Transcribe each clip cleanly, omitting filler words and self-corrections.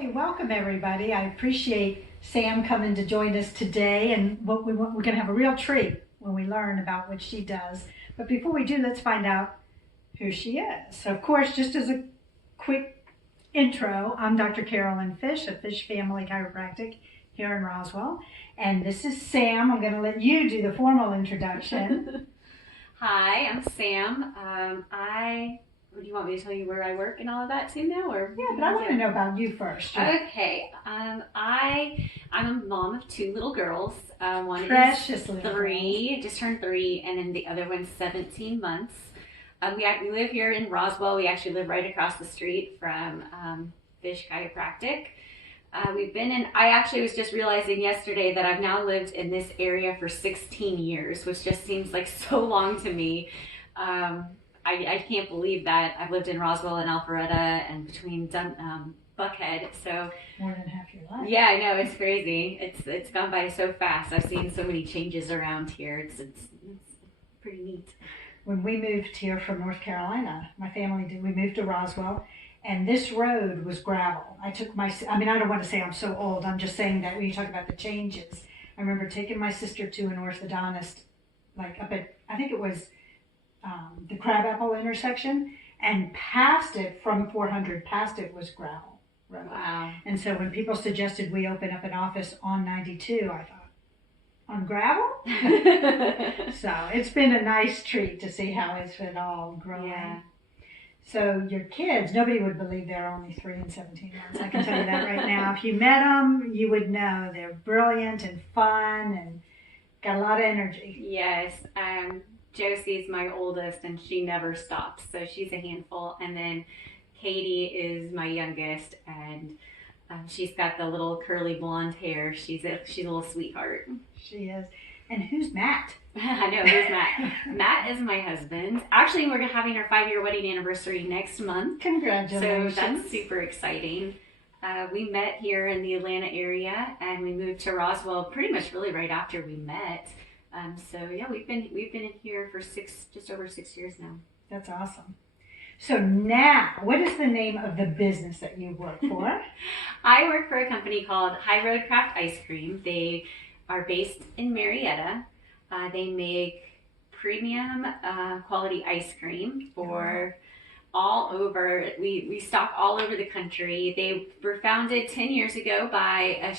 Hey, welcome everybody. I appreciate Sam coming to join us today, and we're going to have a real treat when we learn about what she does. But before we do, let's find out who she is. So, of course, just as a quick intro, I'm Dr. Carolyn Fish of Fish Family Chiropractic here in Roswell, and this is Sam. I'm going to let you do the formal introduction. Hi, I'm Sam. Do you want me to tell you where I work and all of that too now? Or Yeah, but I want to know about you first. Okay. I'm a mom of two little girls. One Precious is 3, just turned 3, and then the other one's 17 months. We live here in Roswell. We actually live right across the street from Fish Chiropractic. I actually was just realizing yesterday that I've now lived in this area for 16 years, which just seems like so long to me. I can't believe that. I've lived in Roswell and Alpharetta and between Buckhead. So more than half your life. Yeah, I know, it's crazy. It's gone by so fast. I've seen so many changes around here. It's pretty neat. When we moved here from North Carolina, my family did. We moved to Roswell, and this road was gravel. I don't want to say I'm so old. I'm just saying that when you talk about the changes, I remember taking my sister to an orthodontist, like up at, I think it was the Crabapple intersection, and past it, from 400, past it was gravel road. Wow. And so when people suggested we open up an office on 92, I thought, on gravel? So it's been a nice treat to see how it's been all growing. Yeah. So your kids, nobody would believe they're only 3 and 17 months. I can tell you that right now. If you met them, you would know they're brilliant and fun and got a lot of energy. Yes. Josie's my oldest, and she never stops, so she's a handful. And then Katie is my youngest, and she's got the little curly blonde hair. She's a little sweetheart. She is. And who's Matt? I know, who's Matt? Matt is my husband. Actually, we're having our 5-year wedding anniversary next month. Congratulations. So that's super exciting. We met here in the Atlanta area, and we moved to Roswell pretty much really right after we met. So yeah, we've been in here for just over 6 years now. That's awesome. So now, what is the name of the business that you work for? I work for a company called High Road Craft Ice Cream. They are based in Marietta. They make premium quality ice cream for all over. We stock all over the country. They were founded 10 years ago by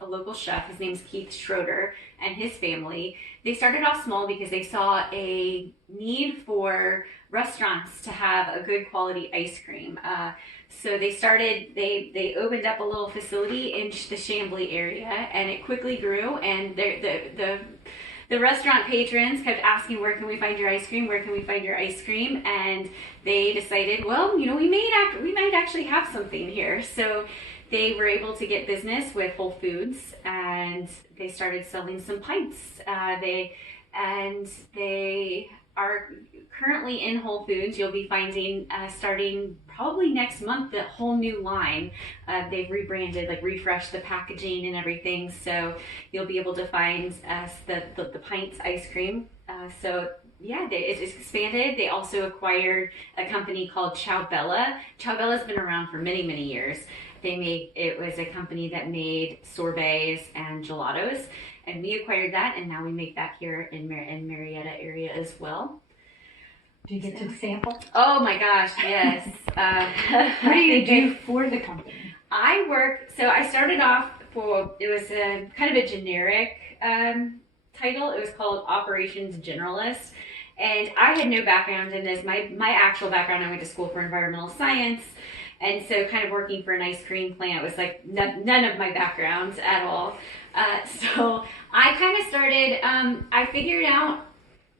a local chef. His name's Keith Schroeder and his family. They started off small because they saw a need for restaurants to have a good quality ice cream. So they opened up a little facility in the Chamblee area, and it quickly grew, and the restaurant patrons kept asking, where can we find your ice cream? Where can we find your ice cream? And they decided, well, we might actually have something here. So they were able to get business with Whole Foods, and they started selling some pints. They are currently in Whole Foods. You'll be finding, starting probably next month, the whole new line. They've rebranded, refreshed the packaging and everything. So you'll be able to find the pints ice cream. So yeah, it's expanded. They also acquired a company called Ciao Bella. Ciao Bella's been around for many, many years. It was a company that made sorbets and gelatos, and we acquired that, and now we make that here in Marietta area as well. Do you get to sample? Oh my gosh, yes. What do you do for the company? I started off it was a kind of a generic title. It was called Operations Generalist. And I had no background in this. My actual background, I went to school for environmental science. And so kind of working for an ice cream plant was like none of my background at all. So I kind of started, I figured out,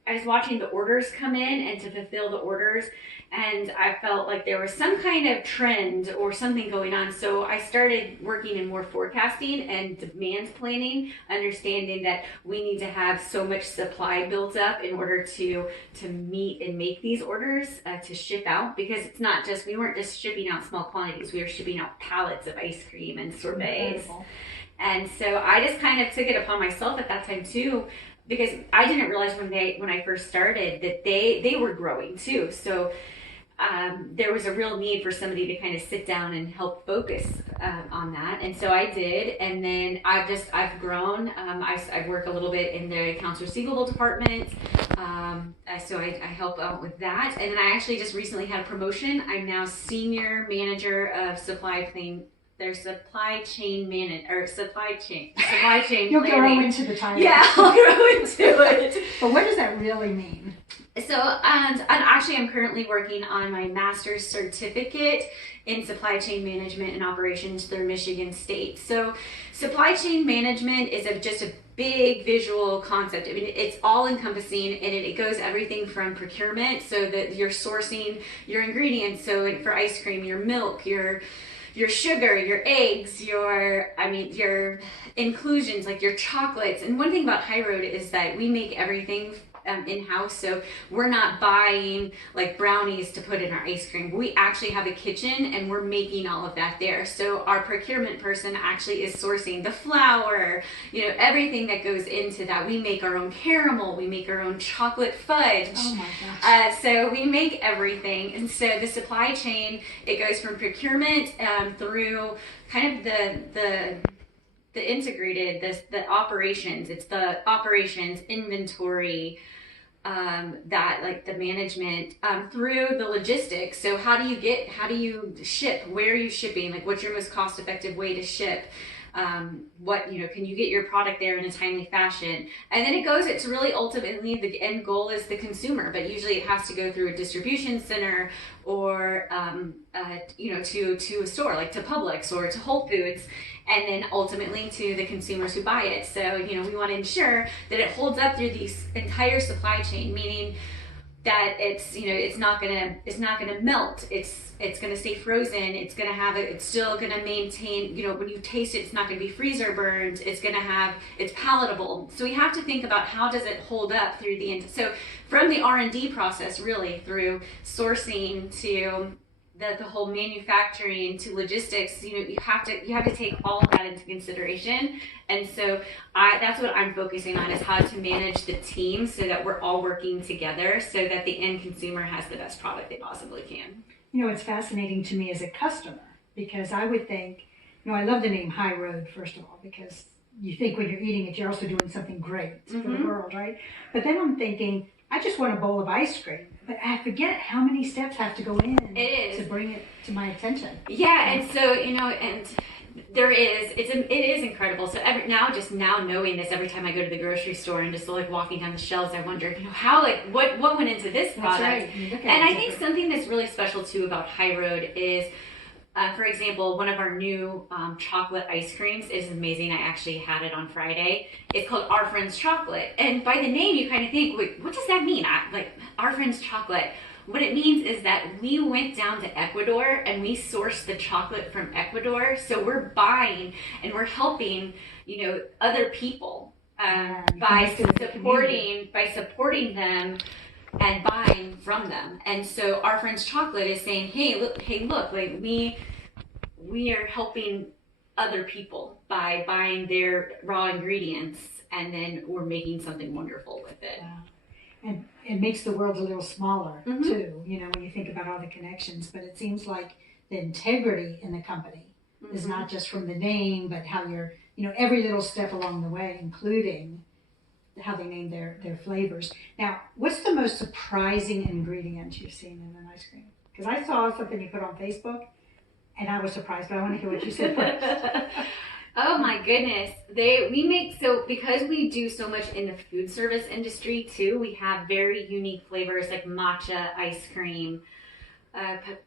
I was watching the orders come in and to fulfill the orders, and I felt like there was some kind of trend or something going on. So I started working in more forecasting and demand planning, understanding that we need to have so much supply built up in order to meet and make these orders to ship out, because it's not just, we weren't just shipping out small quantities, we were shipping out pallets of ice cream and sorbets. Incredible. And so I just kind of took it upon myself at that time too, because I didn't realize when I first started that they were growing too. So there was a real need for somebody to kind of sit down and help focus on that, and so I did. And then I've grown. I work a little bit in the accounts receivable department, so I help out with that. And then I actually just recently had a promotion. I'm now senior manager of supply chain. Their supply chain You'll grow planning. into the title. Yeah, I'll grow into it. But what does that really mean? So, and actually, I'm currently working on my master's certificate in supply chain management and operations through Michigan State. So, supply chain management is just a big visual concept. I mean, it's all encompassing, and it goes everything from procurement, so that you're sourcing your ingredients. So, for ice cream, your milk, your sugar, your eggs, your inclusions, like your chocolates. And one thing about High Road is that we make everything in-house, so we're not buying like brownies to put in our ice cream. We actually have a kitchen, and we're making all of that there. So our procurement person actually is sourcing the flour, everything that goes into that. We make our own caramel, we make our own chocolate fudge. Oh my gosh. So we make everything. And so the supply chain, it goes from procurement through kind of the integrated, the operations. It's the operations, inventory, that like the management, through the logistics. So how do you ship? Where are you shipping? Like, what's your most cost effective way to ship? Can you get your product there in a timely fashion? And then it's really ultimately the end goal is the consumer, but usually it has to go through a distribution center or, to a store, like to Publix or to Whole Foods, and then ultimately to the consumers who buy it. So, we want to ensure that it holds up through the entire supply chain, meaning that it's not gonna melt. It's gonna stay frozen. It's still gonna maintain, when you taste it, it's not gonna be freezer burned. It's palatable. So we have to think about how does it hold up through the end. So from the R&D process, really through sourcing to the whole manufacturing to logistics, you have to take all of that into consideration. And so that's what I'm focusing on, is how to manage the team so that we're all working together so that the end consumer has the best product they possibly can. It's fascinating to me as a customer, because I would think, I love the name High Road, first of all, because you think when you're eating it, you're also doing something great for the world, right? But then I'm thinking, I just want a bowl of ice cream, but I forget how many steps have to go in to bring it to my attention. Yeah, and so, and there is, it is incredible. So now knowing this, every time I go to the grocery store and just like walking down the shelves, I wonder, what went into this product? That's right. And I think something that's really special too about High Road is, for example, one of our new chocolate ice creams is amazing. I actually had it on Friday. It's called Our Friends Chocolate. And by the name, you kind of think, wait, what does that mean? Like, Our Friends Chocolate. What it means is that we went down to Ecuador and we sourced the chocolate from Ecuador. So we're buying and we're helping, other people by supporting them and buying from them. And so Our Friends Chocolate is saying, hey, look, like we are helping other people by buying their raw ingredients, and then we're making something wonderful with it. Wow. And it makes the world a little smaller too, when you think about all the connections. But it seems like the integrity in the company is not just from the name, but how you're, every little step along the way, including how they name their flavors. Now, what's the most surprising ingredient you've seen in an ice cream? Because I saw something you put on Facebook, and I was surprised, but I want to hear what you said first. Oh my goodness. Because we do so much in the food service industry too, we have very unique flavors like matcha ice cream.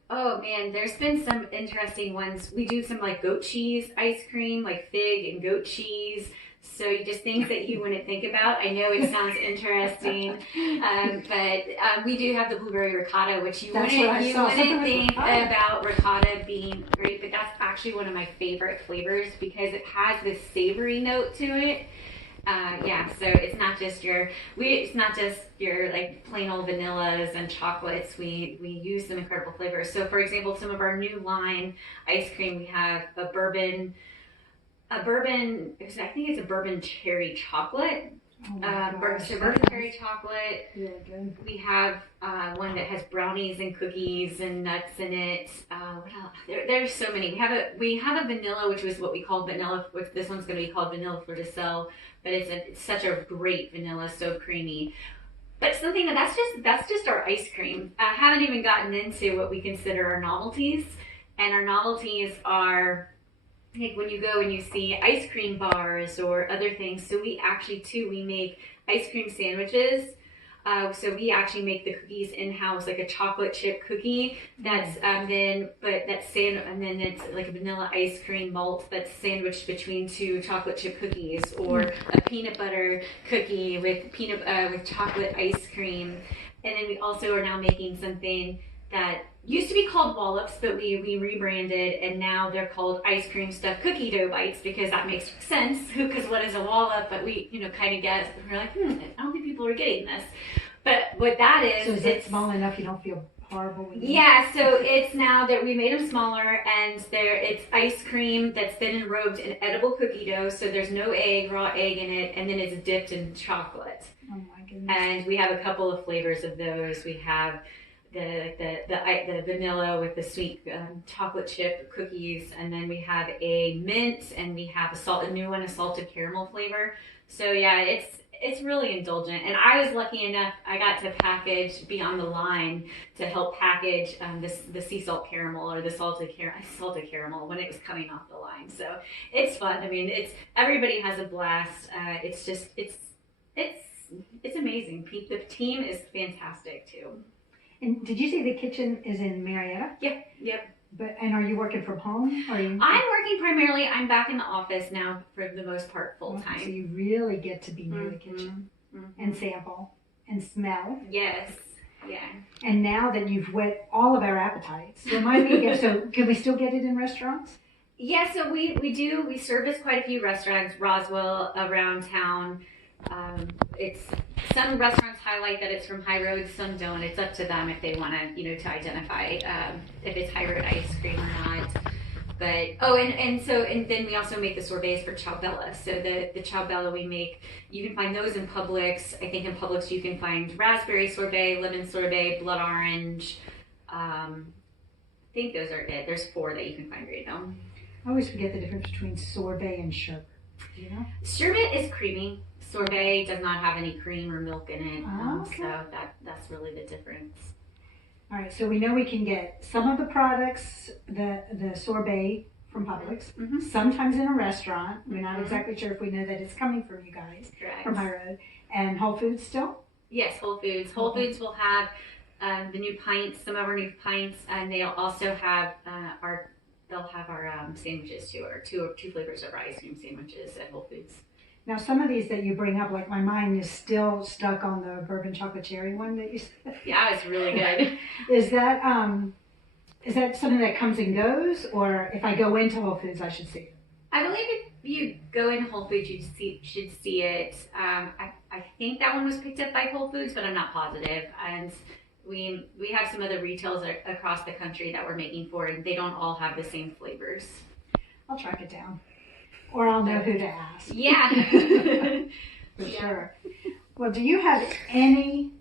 Oh man, there's been some interesting ones. We do some like goat cheese ice cream, like fig and goat cheese. So just things that you wouldn't think about. I know it sounds interesting, but we do have the blueberry ricotta, which you wouldn't think about ricotta being great, but that's actually one of my favorite flavors because it has this savory note to it. So it's not just your like plain old vanillas and chocolates. We use some incredible flavors. So for example, some of our new line ice cream, we have I think it's a bourbon cherry chocolate. Oh my gosh, Burberry chocolate. really good. We have one that has brownies and cookies and nuts in it. What else? There's so many. We have a vanilla, which was what we call vanilla. This one's going to be called vanilla fleur de sel, but it's such a great vanilla, so creamy. But something that's just our ice cream. I haven't even gotten into what we consider our novelties, and our novelties are like when you go and you see ice cream bars or other things. So we actually too we make ice cream sandwiches. So we actually make the cookies in-house, like a chocolate chip cookie that's and then it's like a vanilla ice cream malt that's sandwiched between two chocolate chip cookies, or a peanut butter cookie with with chocolate ice cream. And then we also are now making something that used to be called Wallops, but we rebranded, and now they're called ice cream stuffed cookie dough bites, because that makes sense. Because what is a wallop? But we kind of get, we're like, I don't think people are getting this. But what that is, so is it small enough you don't feel horrible? Yeah, so it's now that we made them smaller, and it's ice cream that's then enrobed in edible cookie dough. So there's no raw egg in it, and then it's dipped in chocolate. Oh my goodness! And we have a couple of flavors of those. We have the vanilla with the sweet chocolate chip cookies, and then we have a mint, and we have a new one, a salted caramel flavor. So yeah, it's really indulgent. And I was lucky enough, I got to be on the line to help package the sea salt caramel, or the salted caramel when it was coming off the line. So it's fun. I mean, everybody has a blast. It's amazing. The team is fantastic too. And did you say the kitchen is in Marietta? Yep. And are you working from home? I'm working primarily. I'm back in the office now for the most part, full time. So you really get to be near the kitchen and sample and smell. Yes. Yeah. And now that you've whet all of our appetites, remind me again. So can we still get it in restaurants? Yeah. So we do. We service quite a few restaurants, Roswell, around town. Some restaurants highlight that it's from High Road, some don't. It's up to them if they want to identify if it's High Road ice cream or not. But and then we also make the sorbets for Ciao Bella. So the Ciao Bella we make, you can find those in Publix. I think in Publix you can find raspberry sorbet, lemon sorbet, blood orange. I think those are it. There's 4 that you can find right now. I always forget the difference between sorbet and sherbet. Do you know? Sherbet is creamy. Sorbet does not have any cream or milk in it, okay. So that's really the difference. All right, so we know we can get some of the products, the sorbet from Publix, sometimes in a restaurant. We're not exactly sure if we know that it's coming from you guys, from High Road. And Whole Foods still? Yes, Whole Foods. Whole Foods will have the new pints, some of our new pints, and they'll also have our sandwiches too, or two flavors of our ice cream sandwiches at Whole Foods. Now, some of these that you bring up, like my mind is still stuck on the bourbon chocolate cherry one that you said. Yeah, it's really good. Is that something that comes and goes, or if I go into Whole Foods, I should see it? I believe if you go in Whole Foods, you should see it. I think that one was picked up by Whole Foods, but I'm not positive. And we have some other retails across the country that we're making for, and they don't all have the same flavors. I'll track it down. Or I'll know who to ask. Yeah. For sure. Well, do you have anything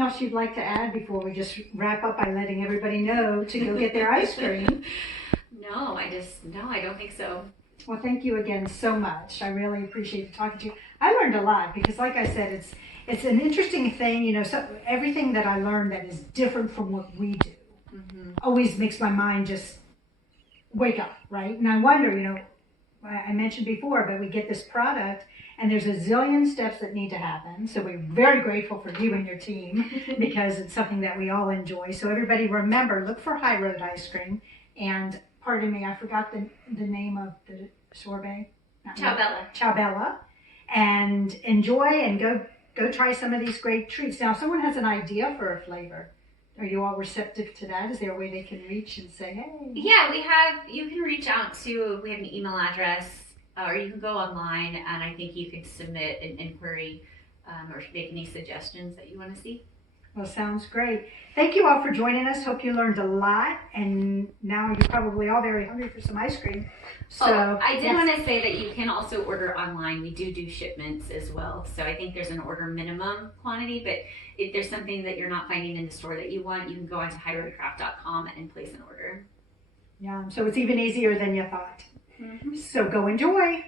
else you'd like to add before we just wrap up by letting everybody know to go get their ice cream? No, I don't think so. Well, thank you again so much. I really appreciate talking to you. I learned a lot because, like I said, it's an interesting thing. So everything that I learned that is different from what we do always makes my mind just wake up, right? And I wonder, I mentioned before, but we get this product and there's a zillion steps that need to happen. So we're very grateful for you and your team because it's something that we all enjoy. So everybody remember, look for High Road ice cream. And pardon me, I forgot the name of the sorbet. Ciao Bella. Ciao Bella. And enjoy and go try some of these great treats. Now, if someone has an idea for a flavor, are you all receptive to that? Is there a way they can reach and say, hey? Yeah, you can reach out we have an email address, or you can go online, and I think you can submit an inquiry or make any suggestions that you want to see. Well, sounds great. Thank you all for joining us. Hope you learned a lot. And now you're probably all very hungry for some ice cream. So I did want to say that you can also order online. We do shipments as well. So I think there's an order minimum quantity, but if there's something that you're not finding in the store that you want, you can go onto highroadcraft.com and place an order. Yeah, so it's even easier than you thought. Mm-hmm. So go enjoy.